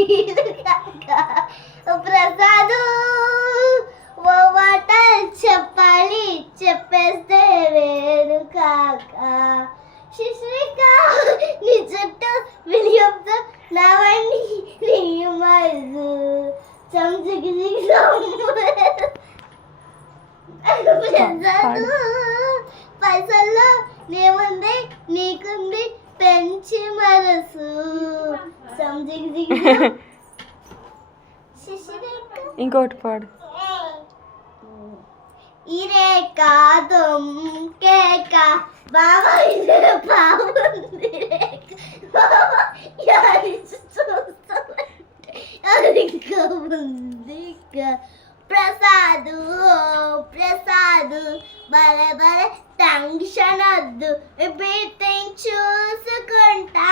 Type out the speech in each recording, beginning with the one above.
వీలు కాక ప్రసాదు ఓ మాట చెప్పాలి చెప్పేస్తే వేరు కాక శిశిరిక నీ చుట్టూ విలియంతో నవని నీ మైజు చంచుకి పైసల్లో నేముంది నీకుంది పెంచి మనసు ఇంకోటి పాడు. ఈ రేఖ కేక బాబా బాగుంది ప్రసాదు ప్రసాదు బలే బలే టెన్షన్ వద్దు ఎవ్రీథింగ్ చూసుకుంటా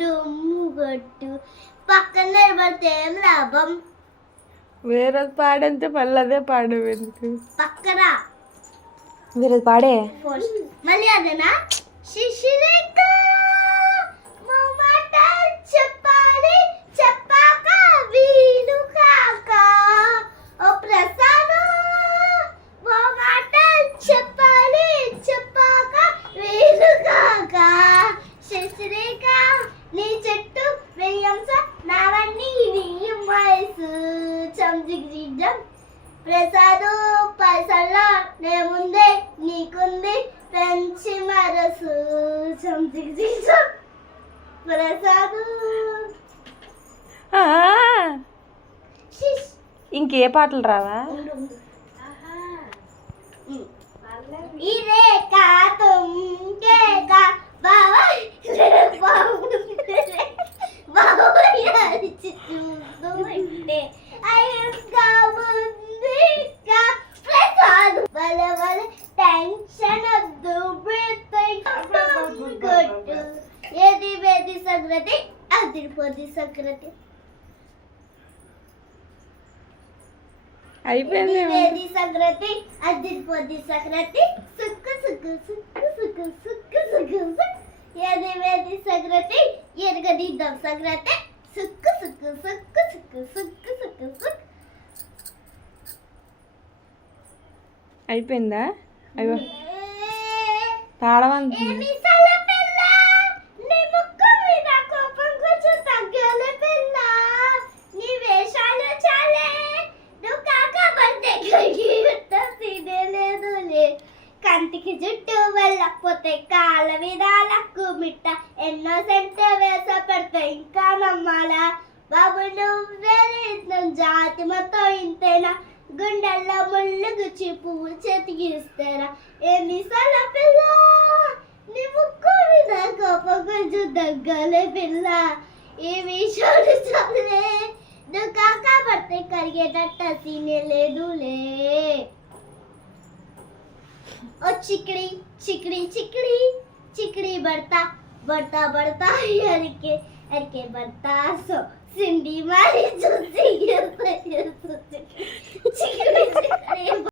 డుమ్ము కొట్టు పక్కన నిలబడితే ఏం లాభం. వేరే పాడంతే మళ్ళీ అదే పాడు ఎందుకు పక్కన వేరే పాడే మళ్ళీ అదేనా శిశిరేఖ చెప్పాలి చెప్పాక వీలు కాక ఓ ప్రసాదు ఓ మాట చెప్పాలి చెప్పాక వీలు కాక శశిరేఖ నీ చెట్టు వెయ్యంస నావన్నీ నీ వయసు చంద్రం ప్రసాదు పైసల్లో నేముంది నీకుంది పెంచి మరసు చంద్రం ప్రసాదు ఇంకే పాటలు రావా? ఈ రేఖ తుంకేక బాబా చూస్తూ ఉంటే అయ్యగా ముందుగా ప్రసాదు బల బల టెన్షన్ వద్దు కొట్టు ఏది వేది సంగతి అదిరిపోది సంక్రతి అయిపోయింది. వేది సంక్రతి అదిరిపోది సంక్రతి సుక్కు సుక్కు సుక్కు సుక్కు సుక్కు సుక్కు సుక్కు ఏది వేది సంక్రతి ఎరగదిద్దాం సంక్రతి సుక్కు సుక్కు సుక్కు సుక్కు సుక్కు సుక్కు సుక్కు. అయిపోయిందా? అయ్యో పాడమంది. కంటికి జుట్టు వెళ్ళకపోతే కాళ్ళ విధాలకు మిట్ట ఎన్నో సెంట వేస పెడితే ఇంకా నమ్మాలా బాబు నువ్వే జాతి మొత్తం ఇంతేనా గుండెల్లో ముళ్ళు గుచ్చి పువ్వు చేతికిస్తారా ఎన్నిసార్ల పిల్ల నీ ముక్కు మీద కోపం కొంచెం దగ్గలే పిల్ల ఈ విషయాలు చదివే నువ్వు కాక పడితే కరిగేటట్ట సీనే లేదులే ओ चिकड़ी चिकड़ी चिकड़ी चिकड़ी बढ़ता बढ़ता बढ़ता हर के बढ़ता सो सिंधी मारी जो चिकड़ी चिकड़ी